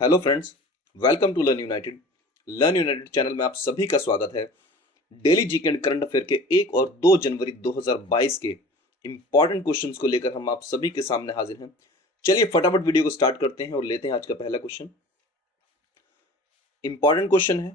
Hello friends, welcome to learn united. Learn united channel में आप सभी का स्वागत है। Daily GK and current affair के 1 और 2 जनवरी 2022 के इंपॉर्टेंट क्वेश्चंस को लेकर हम आप सभी के सामने हाजिर हैं। चलिए फटाफट वीडियो को स्टार्ट करते हैं और लेते हैं आज का पहला क्वेश्चन। इंपॉर्टेंट क्वेश्चन है,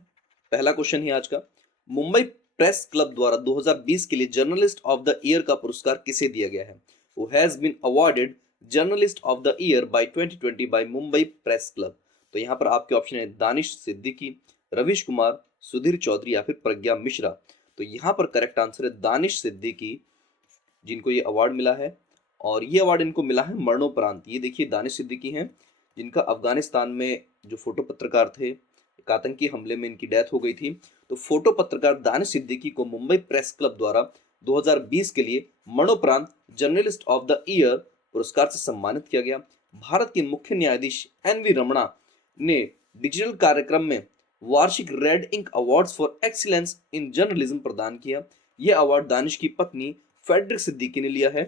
पहला क्वेश्चन ही आज का। मुंबई प्रेस क्लब द्वारा 2020 के लिए जर्नलिस्ट ऑफ द ईयर का पुरस्कार किसे दिया गया है? Who has been awarded journalist of the year by 2020 by Mumbai press club? तो यहाँ पर आपके ऑप्शन है दानिश सिद्दीकी, रवीश कुमार, सुधीर चौधरी या फिर प्रज्ञा मिश्रा। तो यहाँ पर करेक्ट आंसर है दानिश सिद्दीकी, जिनको ये अवार्ड मिला है। और ये अवार्ड इनको मिला है मरणोपरांत। ये देखिए दानिश सिद्दीकी हैं, जिनका अफगानिस्तान में जो फोटो पत्रकार थे, एक आतंकी हमले में इनकी डेथ हो गई थी। तो फोटो पत्रकार दानिश सिद्दीकी को मुंबई प्रेस क्लब द्वारा 2020 के लिए मरणोपरांत जर्नलिस्ट ऑफ द ईयर पुरस्कार से सम्मानित किया गया। भारत के मुख्य न्यायाधीश एन.वी. रमणा ने डिजिटल कार्यक्रम में वार्षिक red ink awards for excellence in journalism प्रदान किया। यह अवार्ड दानिश की पत्नी फेडरिक सिद्दीकी ने लिया है।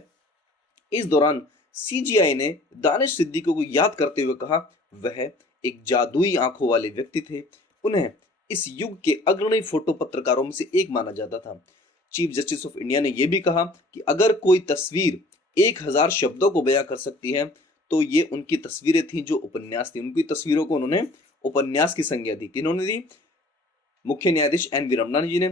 इस दौरान सीजीआई ने दानिश सिद्दीकी को याद करते हुए कहा, वह एक जादुई आंखों वाले व्यक्ति थे। उन्हें इस युग के अग्रणी फोटो पत्रकारों में से एक माना जाता था। चीफ जस्टिस ऑफ इंडिया ने यह भी कहा कि अगर कोई तस्वीर 1000 शब्दों को बयां कर सकती है तो ये उनकी तस्वीरें थी, जो उपन्यास थी। उनकी तस्वीरों को उन्होंने उपन्यास की संज्ञा दी। किन्होंने दी? मुख्य न्यायाधीश एन.वी. रमणा जी ने।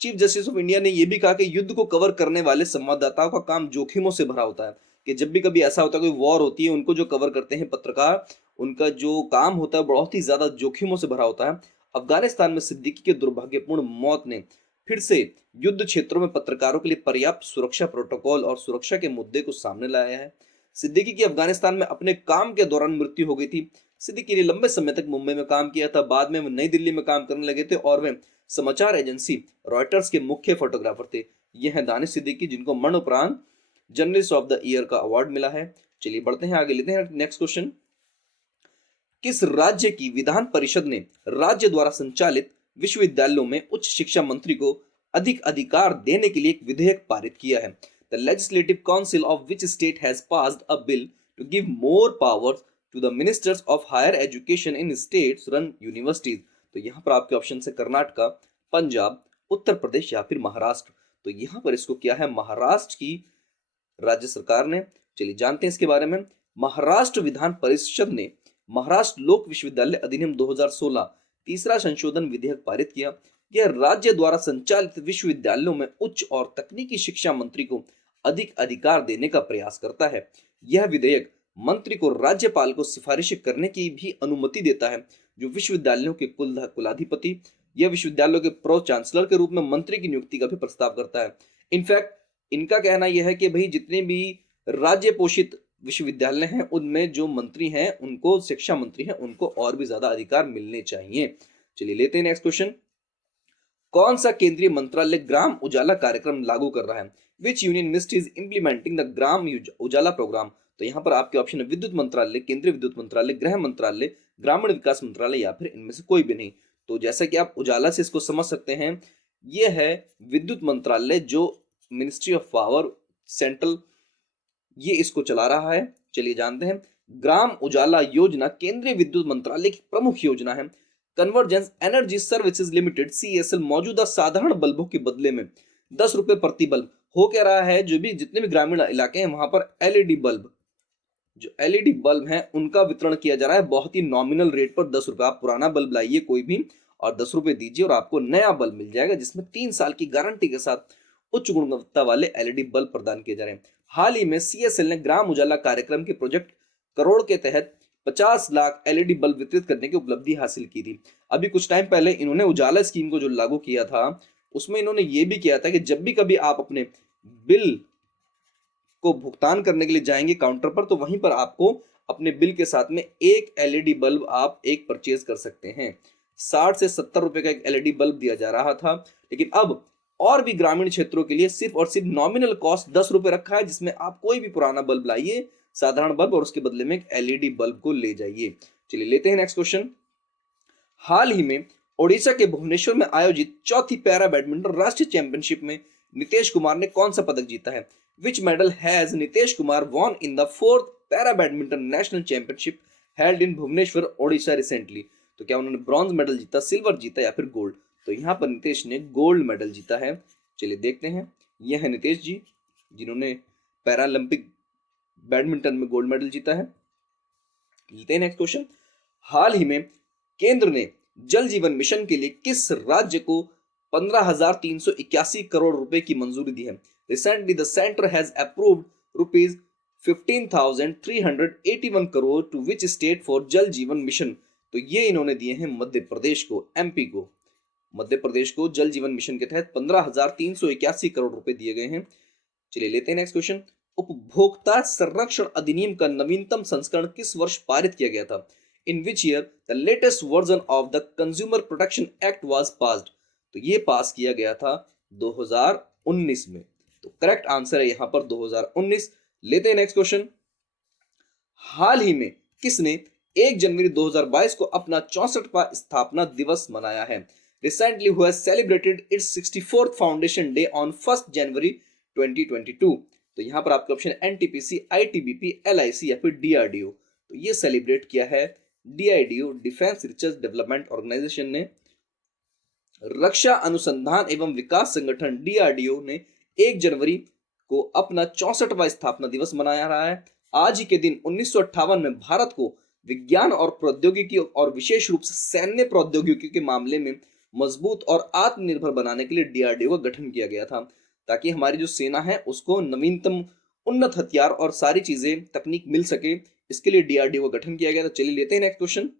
चीफ जस्टिस ऑफ इंडिया ने यह भी कहा कि युद्ध को कवर करने वाले संवाददाताओं का काम जोखिमों से भरा होता है, कि जब भी कभी ऐसा होता है कोई वॉर होती है, उनको जो कवर करते हैं पत्रकार, उनका जो काम होता है बहुत ही ज्यादा जोखिमों से भरा होता है। अफगानिस्तान में सिद्दीकी के दुर्भाग्यपूर्ण मौत ने फिर से युद्ध क्षेत्रों में पत्रकारों के लिए पर्याप्त सुरक्षा प्रोटोकॉल और सुरक्षा के मुद्दे को सामने लाया है। सिद्दीकी की अफगानिस्तान में अपने काम के दौरान मृत्यु हो गई थी। सिद्दीकी ने लंबे समय तक मुंबई में काम किया था। बाद में वे नई दिल्ली में काम करने लगे थे और वे समाचार एजेंसी रॉयटर्स के मुख्य फोटोग्राफर थे। ये हैं दानिश सिद्दीकी, जिनको मरणोपरांत जर्नलिस्ट ऑफ द ईयर का अवार्ड मिला है। चलिए बढ़ते हैं आगे, लेते हैं नेक्स्ट क्वेश्चन। किस राज्य की विधान परिषद ने राज्य द्वारा संचालित विश्वविद्यालयों में उच्च शिक्षा मंत्री को अधिक अधिकार देने के लिए एक विधेयक पारित किया है? The legislative council of which state has passed a bill to give more powers to the ministers of higher education in states run universities? तो यहाँ पर आपके ऑप्शन है कर्नाटका, पंजाब, उत्तर प्रदेश या फिर महाराष्ट्र। तो यहाँ पर इसको किया है महाराष्ट्र की राज्य सरकार ने। चलिए जानते हैं इसके बारे में। महाराष्ट्र विधान परिषद ने महाराष्ट्र लोक विश्वविद्यालय अधिनियम 2016 तीसरा संशोधन विधेयक पारित किया। यह राज्य द्वारा संचालित विश्वविद्यालयों में उच्च और तकनीकी शिक्षा मंत्री को अधिक अधिकार देने का प्रयास करता है। यह विधेयक मंत्री को राज्यपाल को सिफारिश करने की भी अनुमति देता है, जो विश्वविद्यालयों के कुलाधिपति या विश्वविद्यालयों के प्रो चांसलर के रूप में मंत्री की नियुक्ति का भी प्रस्ताव करता है। इनफैक्ट इनका कहना यह है कि भाई जितने भी राज्य पोषित विश्वविद्यालय हैं उनमें जो मंत्री हैं, उनको शिक्षा मंत्री हैं, उनको और भी ज्यादा अधिकार मिलने चाहिए। चलिए लेते हैं नेक्स्ट क्वेश्चन। कौन सा केंद्रीय मंत्रालय ग्राम उजाला कार्यक्रम लागू कर रहा है? Which union ministry is implementing the Gram Ujala programme? तो यहाँ पर आपके ऑप्शन है विद्युत मंत्रालय, केंद्रीय विद्युत मंत्रालय, गृह मंत्रालय, ग्रामीण विकास मंत्रालय या फिर इनमें से कोई भी नहीं। तो जैसा कि आप उजाला से इसको समझ सकते हैं, यह है विद्युत मंत्रालय, जो मिनिस्ट्री ऑफ पावर सेंट्रल, ये इसको चला रहा है। चलिए जानते हैं। ग्राम उजाला योजना केंद्रीय विद्युत मंत्रालय की प्रमुख योजना है। Convergence energy services limited CSL मौजूदा साधारण बल्बों के बदले में 10 रुपए प्रति बल्ब हो क्या रहा है, जो भी जितने भी ग्रामीण इलाके हैं वहां पर एलईडी बल्ब, जो एलईडी बल्ब हैं उनका वितरण किया जा रहा है बहुत ही नॉमिनल रेट पर 10 रुपए। आप पुराना बल्ब लाइए कोई भी और 10 रुपए दीजिए और आपको नया बल्ब मिल जाएगा, जिसमें 3 साल की गारंटी के साथ उच्च गुणवत्ता वाले एलईडी बल्ब प्रदान किए जा रहे हैं। हाल ही में सीएसएल ने ग्राम उजाला कार्यक्रम के प्रोजेक्ट करोड़ के तहत 50 लाख एलईडी बल्ब वितरित करने की उपलब्धि हासिल की थी। अभी कुछ टाइम पहले इन्होंने उजाला स्कीम को जो लागू किया था, उसमें इन्होंने ये भी किया था कि जब भी कभी आप अपने बिल को भुगतान करने के लिए जाएंगे काउंटर पर, तो वहीं पर आपको अपने बिल के साथ में एक एलईडी बल्ब आप एक परचेज कर सकते हैं। 60 से 70 रुपए का एक एलईडी बल्ब दिया जा रहा था, लेकिन अब और भी ग्रामीण क्षेत्रों के लिए सिर्फ और सिर्फ नॉमिनल कॉस्ट 10 रुपए रखा है, जिसमें आप कोई भी पुराना बल्ब लाइए, साधारण बल्ब, और उसके बदले में एक एलईडी बल्ब को ले जाइए। चलिए लेते हैं नेक्स्ट क्वेश्चन। हाल ही में ओडिशा के भुवनेश्वर में आयोजित चौथी पैरा बैडमिंटन राष्ट्रीय चैंपियनशिप में नितेश कुमार ने कौन सा पदक जीता है? Which medal has Nitesh Kumar won in the 4th para badminton national championship held in Bhubaneswar Odisha recently. तो क्या उन्होंने ब्रॉन्ज मेडल जीता, सिल्वर जीता या फिर गोल्ड? तो यहाँ पर नितेश ने गोल्ड मेडल जीता है। चलिए देखते हैं, यह है नितेश जी जिन्होंने पैरालंपिक बैडमिंटन में गोल्ड मेडल जीता है। लेते हैं नेक्स्ट क्वेश्चन। हाल ही में केंद्र ने जल जीवन मिशन के लिए किस राज्य को 15,381 करोड़ रुपए की मंजूरी दी है? Recently the centre has approved rupees 15,381 crore to which state for Jal Jeevan mission? तो ये इन्होंने दिए हैं मध्य प्रदेश को, एमपी को। मध्य प्रदेश को जल जीवन मिशन के तहत 15,381 करोड़ रुपए दिए गए हैं। चलिए लेते हैं नेक्स्ट क्वेश्चन। उपभोक्ता संरक्षण अधिनियम का नवीनतम संस्करण किस वर्ष पारित किया गया था? In which year the latest version of the consumer protection act was passed? तो ये पास किया गया था 2019 में। तो करेक्ट आंसर है यहां पर 2019। लेते हैं नेक्स्ट क्वेश्चन। हाल ही में किसने 1 जनवरी 2022 को अपना 64वां स्थापना दिवस मनाया है? Recently who has celebrated it's 64th foundation day on 1 जनवरी 2022? तो यहाँ पर आपका ऑप्शन है एनटीपीसी, आईटीबीपी, एलआईसी या फिर डीआरडीओ। तो ये सेलिब्रेट किया है DRDO, defence research development organisation ने। रक्षा अनुसंधान एवं विकास संगठन डीआरडीओ ने 1 जनवरी को अपना 64वां स्थापना दिवस मनाया रहा है। आज ही के दिन 1958 में भारत को विज्ञान और प्रौद्योगिकी और विशेष रूप से सैन्य प्रौद्योगिकी के मामले में मजबूत और आत्मनिर्भर बनाने के लिए डीआरडीओ का गठन किया गया था, ताकि हमारी जो सेना है उसको नवीनतम उन्नत हथियार और सारी चीजें तकनीक मिल सके। इसके लिए डीआरडीओ का गठन किया गया था। चलिए लेते हैं नेक्स्ट क्वेश्चन।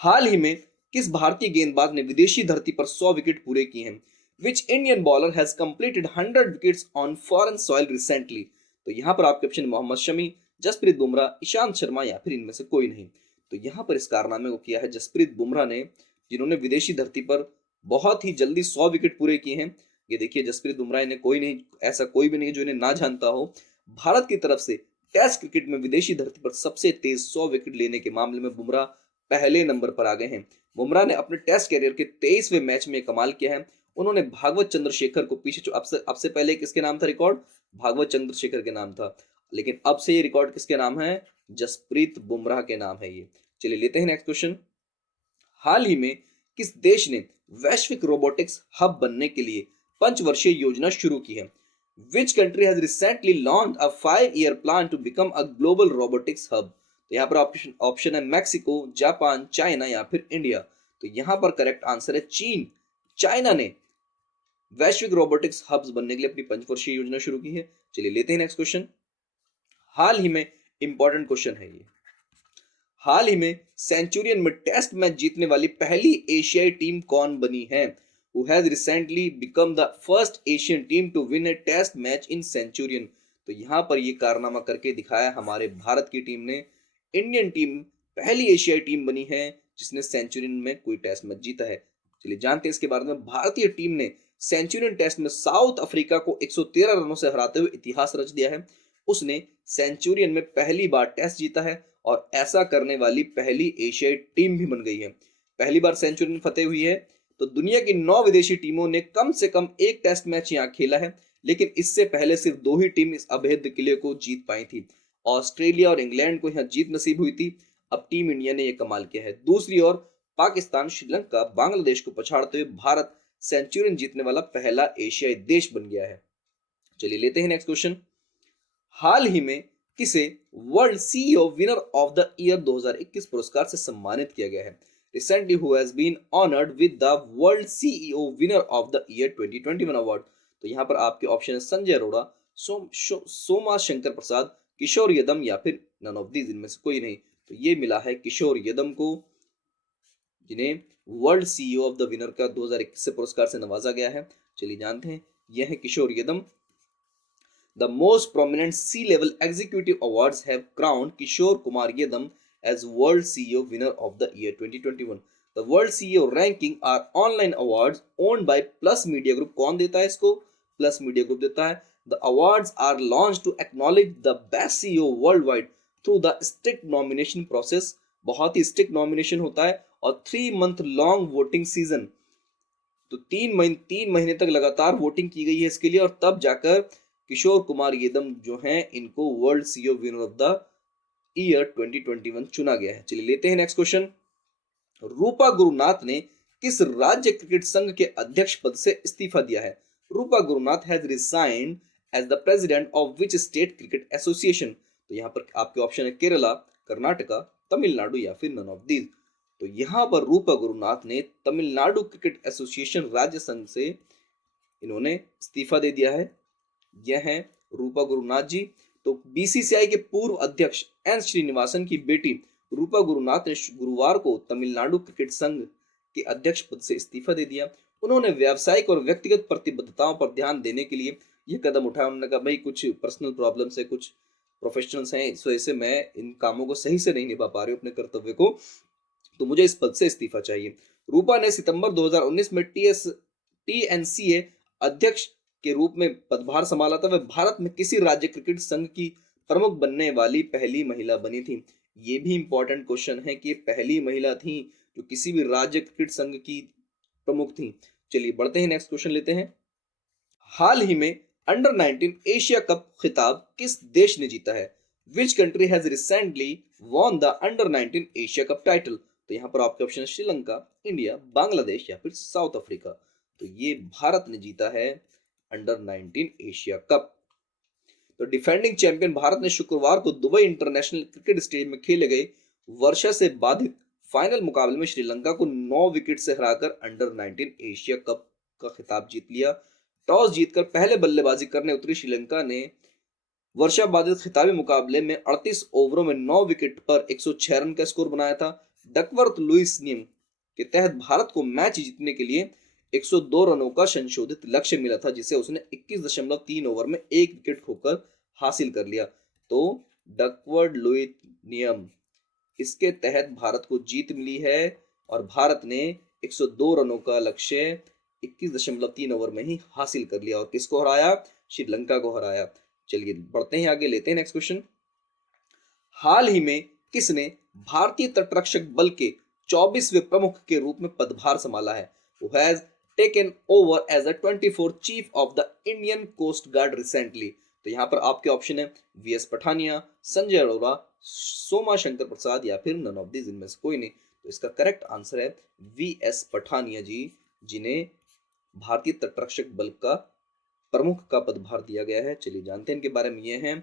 हाल ही में किस भारतीय गेंदबाज ने विदेशी धरती पर 100 विकेट पूरे किए हैं? Which Indian bowler has completed 100 wickets on foreign soil recently? तो यहाँ पर आपके ऑप्शन मोहम्मद शमी, जसप्रीत बुमराह, ईशांत शर्मा या फिर इनमें से कोई नहीं। तो यहाँ पर इस कारनामे को किया है जसप्रीत बुमराह ने, जिन्होंने विदेशी धरती पर बहुत ही जल्दी 100 विकेट पूरे किए हैं। ये देखिए जसप्रीत बुमराह ने कोई नहीं, ऐसा कोई भी नहीं जो इन्हें ना जानता हो। भारत की तरफ से टेस्ट क्रिकेट में विदेशी धरती पर सबसे तेज 100 विकेट लेने के मामले में बुमराह पहले नंबर पर आ गए हैं। बुमराह ने अपने टेस्ट कैरियर के 23वें मैच में कमाल किया है। उन्होंने भागवत चंद्रशेखर को पीछे, अब से पहले किसके नाम था रिकॉर्ड? भागवत चंद्रशेखर के नाम था, लेकिन अब से ये रिकॉर्ड किसके नाम है? जसप्रीत बुमराह के नाम है ये। चलिए लेते हैं नेक्स्ट क्वेश्चन। हाल ही में किस देश ने वैश्विक रोबोटिक्स हब बनने के लिए 5 वर्षीय योजना शुरू की है? Which country has recently launched a 5-year plan to become a global robotics hub? तो यहाँ पर ऑप्शन है मैक्सिको, जापान, चाइना या फिर इंडिया। तो यहाँ पर करेक्ट आंसर है चीन। चाइना ने वैश्विक रोबोटिक्स हब्स बनने के लिए अपनी 5 वर्षीय योजना शुरू की है। चलिए लेते हैं नेक्स्ट क्वेश्चन। हाल ही में इंपॉर्टेंट क्वेश्चन है ये। हाल ही में सेंचुरियन में टेस्ट मैच जीतने वाली पहली एशियाई टीम कौन बनी है? Who has recently become the first Asian team to win a test match in Centurion? तो यहाँ पर ये कारनामा करके दिखाया हमारे भारत की टीम ने। इंडियन टीम पहली एशियाई टीम बनी है जिसने सेंचुरियन में कोई टेस्ट मैच जीता है। चलिए जानते हैं इसके बारे में। भारतीय टीम ने सेंचुरियन टेस्ट में साउथ अफ्रीका को 113 रनों से हराते हुए इतिहास रच दिया है। उसने सेंचुरियन में पहली बार टेस्ट जीता है और ऐसा करने वाली पहली एशियाई टीम भी बन गई है। पहली बार सेंचुरियन फतेह हुई है। तो दुनिया की 9 विदेशी टीमों ने कम से कम एक टेस्ट मैच यहाँ खेला है, लेकिन इससे पहले सिर्फ 2 ही टीम इस अभेद्य किले को जीत पाई थी। ऑस्ट्रेलिया और इंग्लैंड को यहाँ जीत नसीब हुई थी। अब टीम इंडिया ने यह कमाल किया है। दूसरी ओर पाकिस्तान, श्रीलंका, बांग्लादेश को पछाड़ते हुए भारत सेंचुरियन जीतने वाला पहला एशियाई देश बन गया है। चलिए लेते हैं नेक्स्ट क्वेश्चन। हाल ही में किसे world CEO winner of the year 2021 पुरस्कार से सम्मानित किया गया है? Recently who has been honored with the World CEO Winner of the Year 2021 Award? तो यहाँ पर आपके ऑप्शन है संजय अरोड़ा, सोमा शंकर प्रसाद, किशोर यदम या फिर नन ऑफ दीज, इनमें से कोई नहीं। तो ये मिला है किशोर यदम को, जिन्हें world CEO of the winner का 2021 से पुरस्कार से नवाजा गया है। चलिए जानते हैं, यह है किशोर यदम। The most prominent C-level executive awards have crowned Kishore Kumar Yadam as World CEO Winner of the Year 2021. The World CEO ranking are online awards owned by Plus Media Group. कौन देता है इसको? Plus Media Group देता है। The awards are launched to acknowledge the best CEO worldwide through the strict nomination process. बहुत ही strict nomination होता है और 3-month long voting season. तो 3 महीने तक लगातार वोटिंग की गई है इसके लिए, और तब जाकर किशोर कुमार यदम जो हैं इनको world CEO winner of the year 2021 चुना गया है। चलिए लेते हैं नेक्स्ट क्वेश्चन। रूपा गुरुनाथ ने किस राज्य क्रिकेट संघ के अध्यक्ष पद से इस्तीफा दिया है? Rupa Gurunath has resigned as the president of which state cricket association? तो यहाँ पर आपके ऑप्शन है केरला, कर्नाटका, तमिलनाडु या फिर नन ऑफ दीज। तो यहाँ पर रूपा गुरुनाथ ने तमिलनाडु क्रिकेट एसोसिएशन राज्य संघ से इन्होंने इस्तीफा दे दिया है। यह है रूपा गुरुनाथ जी। तो बीसीसीआई के पूर्व अध्यक्ष एन श्रीनिवासन की बेटी रूपा गुरुनाथ ने गुरुवार को तमिलनाडु क्रिकेट संघ के अध्यक्ष पद से इस्तीफा दे दिया। उन्होंने व्यावसायिक और व्यक्तिगत प्रतिबद्धताओं पर ध्यान देने के लिए यह कदम उठाया। उन्होंने कहा भाई कुछ पर्सनल प्रॉब्लम्स है, कुछ प्रोफेशनल्स हैं, इस वजह से मैं इन कामों को सही से नहीं निभा पा रही हूँ अपने कर्तव्य को, तो मुझे इस पद से इस्तीफा चाहिए। रूपा ने सितंबर 2019 में टीएनसीए अध्यक्ष के रूप में पदभार संभाला था। वह भारत में किसी राज्य क्रिकेट संघ की प्रमुख बनने वाली पहली महिला बनी थी। ये भी इंपॉर्टेंट क्वेश्चन है कि पहली महिला थी जो किसी भी राज्य क्रिकेट संघ की प्रमुख थी। चलिए बढ़ते हैं, नेक्स्ट क्वेश्चन लेते हैं। हाल ही में अंडर 19 एशिया कप खिताब किस देश ने जीता है? Which country has recently won the under 19 Asia cup title? तो यहाँ पर आपके ऑप्शन है श्रीलंका, इंडिया, बांग्लादेश या फिर साउथ अफ्रीका। तो ये भारत ने जीता है अंडर 19 एशिया कप। तो डिफेंडिंग चैंपियन भारत ने शुक्रवार को दुबई इंटरनेशनल क्रिकेट स्टेडियम में खेले गए वर्षा से बाधित फाइनल मुकाबले में श्रीलंका को 9 विकेट से हराकर अंडर 19 एशिया कप का खिताब जीत लिया। टॉस जीतकर पहले बल्लेबाजी करने उतरी श्रीलंका ने वर्षा बाधित खिताबी मुकाबले में 38 ओवरों में 9 विकेट पर 106 रन का स्कोर बनाया था। डकवर्थ लुईस नियम के तहत भारत को मैच जीतने के लिए 102 रनों का संशोधित लक्ष्य मिला था, जिसे उसने 21.3 ओवर में 1 विकेट खोकर हासिल कर लिया। तो डकवर्थ लुईस नियम, इसके तहत भारत को जीत मिली है और भारत ने 102 रनों का लक्ष्य 21.3 ओवर में ही हासिल कर लिया और किसको हराया? श्रीलंका को हराया। चलिए बढ़ते हैं आगे, लेते हैं नेक्स्ट क्वेश्चन। हाल ही में किसने भारतीय तटरक्षक बल के 24वें प्रमुख के रूप में पदभार संभाला है? Who has taken over as the 24th chief of the Indian Coast Guard recently? तो यहाँ पर आपके ऑप्शन है वीएस पठानिया, संजय अरोड़ा, सोमा शंकर प्रसाद या फिर नन ऑफ दीज, इनमें से कोई नहीं। तो इसका करेक्ट आंसर है वीएस पठानिया जी, जिन्हें भारतीय तटरक्षक बल का प्रमुख का पदभार दिया गया है। चलिए जानते हैं इनके बारे में। ये हैं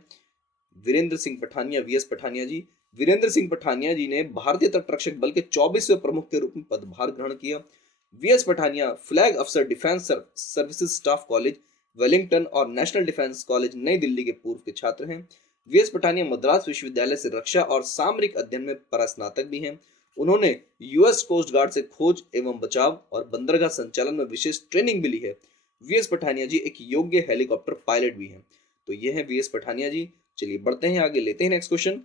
वीरेंद्र सिंह पठानिया, वीएस पठानिया जी। वीरेंद्र सिंह पठानिया जी ने भारतीय तटरक्षक बल के 24वें प्रमुख के रूप में पदभार ग्रहण किया। वीएस पठानिया फ्लैग अफसर defence services staff college Wellington और नेशनल डिफेंस कॉलेज नई दिल्ली के पूर्व के छात्र हैं। वीएस पठानिया मद्रास विश्वविद्यालय से रक्षा और सामरिक अध्ययन में परास्नातक भी हैं। उन्होंने यूएस कोस्ट गार्ड से खोज एवं बचाव और बंदरगाह संचालन में विशेष ट्रेनिंग भी ली है। वीएस पठानिया जी एक योग्य हेलीकॉप्टर पायलट भी हैं। तो ये है वीएस पठानिया जी। चलिए बढ़ते हैं आगे, लेते हैं नेक्स्ट क्वेश्चन।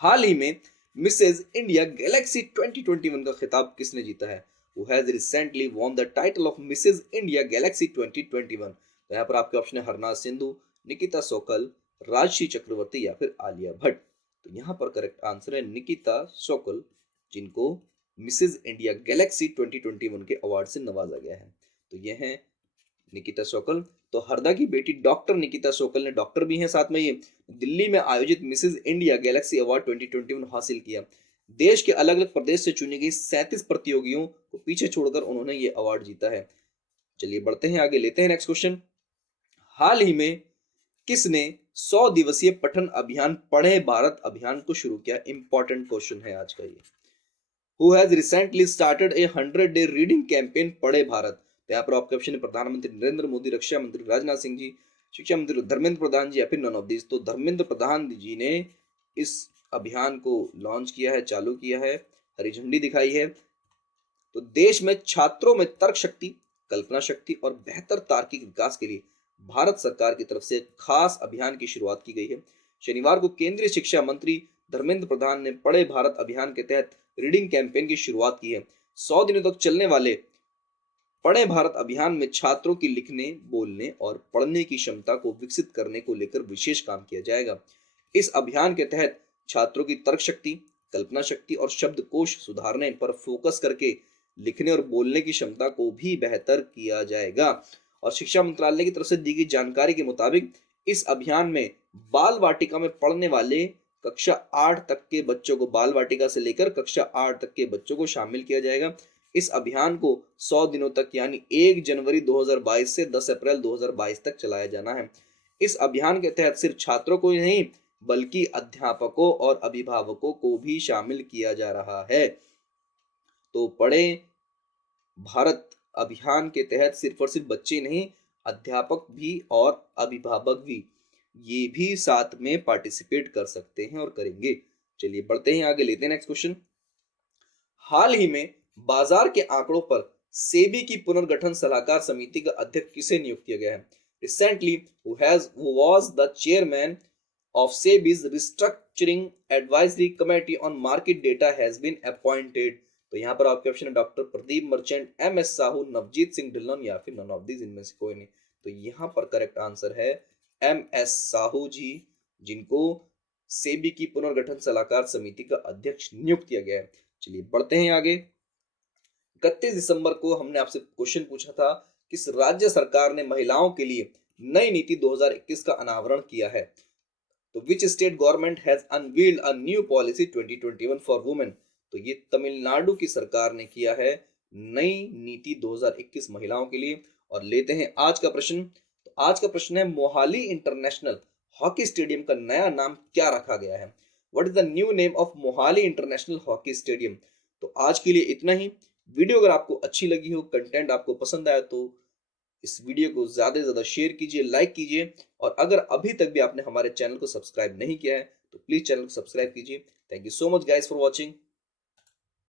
हाल ही में मिसेज इंडिया गैलेक्सी 2021 का खिताब किसने जीता है? Who has recently won the title of Mrs. India Galaxy 2021? तो यहाँ पर आपके ऑप्शन है हरनाज सिंधु, निकिता सोकल, राजश्री चक्रवर्ती या फिर आलिया भट्ट। तो यहाँ पर करेक्ट आंसर है निकिता सोकल, जिनको मिसेज इंडिया गैलेक्सी 2021 के अवार्ड से नवाजा गया है। तो ये है निकिता सोकल। तो हरदा की बेटी डॉक्टर निकिता सोकल ने, डॉक्टर भी हैं साथ में, ये दिल्ली में आयोजित मिसेज इंडिया गैलेक्सी अवार्ड 2021 हासिल किया। देश के अलग अलग प्रदेश से चुनी गई 37 प्रतियोगियों को पीछे छोड़कर उन्होंने ये अवार्ड जीता है। चलिए बढ़ते हैं आगे, लेते हैं नेक्स्ट क्वेश्चन। हाल ही में किसने 100 दिवसीय पठन अभियान पढ़े भारत अभियान को शुरू किया? इंपॉर्टेंट क्वेश्चन है आज का ये। Who has recently started a 100-day reading campaign पढ़े भारत? तो यहाँ पर आपके ऑप्शन है प्रधानमंत्री नरेंद्र मोदी, रक्षा मंत्री राजनाथ सिंह जी, शिक्षा मंत्री धर्मेंद्र प्रधान जी या फिर नन ऑफ दिस। तो धर्मेंद्र प्रधान जी ने इस अभियान को लॉन्च किया है, चालू किया है, हरी झंडी दिखाई है। तो देश में छात्रों में तर्क शक्ति, कल्पना शक्ति और बेहतर तार्किक विकास के लिए भारत सरकार की तरफ से खास अभियान की शुरुआत की गई है। शनिवार को केंद्रीय शिक्षा मंत्री धर्मेंद्र प्रधान ने पढ़े भारत अभियान के तहत रीडिंग कैंपेन की शुरुआत की है। 100 दिनों तक चलने वाले पढ़े भारत अभियान में छात्रों की लिखने, बोलने और पढ़ने की क्षमता को विकसित करने को लेकर विशेष काम किया जाएगा। इस अभियान के तहत छात्रों की तर्क शक्ति, कल्पना शक्ति और शब्दकोश सुधारने पर फोकस करके लिखने और बोलने की क्षमता को भी बेहतर किया जाएगा। और शिक्षा मंत्रालय की तरफ से दी गई जानकारी के मुताबिक इस अभियान में बाल वाटिका में पढ़ने वाले कक्षा 8 तक के बच्चों को, बाल वाटिका से लेकर कक्षा 8 तक के बच्चों को शामिल किया जाएगा। इस अभियान को 100 दिनों तक यानी 1 जनवरी 2022 से 10 अप्रैल 2022 तक चलाया जाना है। इस अभियान के तहत सिर्फ छात्रों को ही नहीं बल्कि अध्यापकों और अभिभावकों को भी शामिल किया जा रहा है। तो पढ़ें भारत अभियान के तहत सिर्फ और सिर्फ बच्चे नहीं, अध्यापक भी और अभिभावक भी, ये भी साथ में पार्टिसिपेट कर सकते हैं और करेंगे। चलिए बढ़ते हैं आगे, लेते हैं नेक्स्ट क्वेश्चन। हाल ही में बाजार के आंकड़ों पर सेबी की पुनर्गठन सलाहकार समिति का अध्यक्ष किसे नियुक्त किया गया है? Recently who was the chairman of SEBI's restructuring advisory committee on market data has been appointed। तो यहाँ पर आपके ऑप्शन है doctor Pradeep Merchant, M S Sahu, Navjeet Singh Dhillon या फिर नन ऑफ दीज, इनमें से कोई नहीं। तो यहाँ पर करेक्ट आंसर है एम एस साहू जी, जिनको सेबी की पुनर्गठन सलाहकार समिति का अध्यक्ष नियुक्त किया गया है। चलिए बढ़ते हैं आगे। 31 दिसंबर को हमने आपसे क्वेश्चन पूछा था, किस राज्य सरकार ने महिलाओं के लिए नई नीति 2021 का अनावरण किया है? तो which state government has unveiled a new policy 2021 for women? तो ये तमिलनाडु की सरकार ने किया है नई नीति 2021 महिलाओं के लिए। और लेते हैं आज का प्रश्न। तो आज का प्रश्न है, मोहाली इंटरनेशनल हॉकी स्टेडियम का नया नाम क्या रखा गया है? What is the new name of Mohali international hockey stadium? तो आज के लिए इतना ही। वीडियो अगर आपको अच्छी लगी हो, कंटेंट आपको पसंद आया, तो इस वीडियो को ज्यादा से ज्यादा शेयर कीजिए, लाइक कीजिए। और अगर अभी तक भी आपने हमारे चैनल को सब्सक्राइब नहीं किया है तो प्लीज चैनल को सब्सक्राइब कीजिए। Thank you so much guys for watching.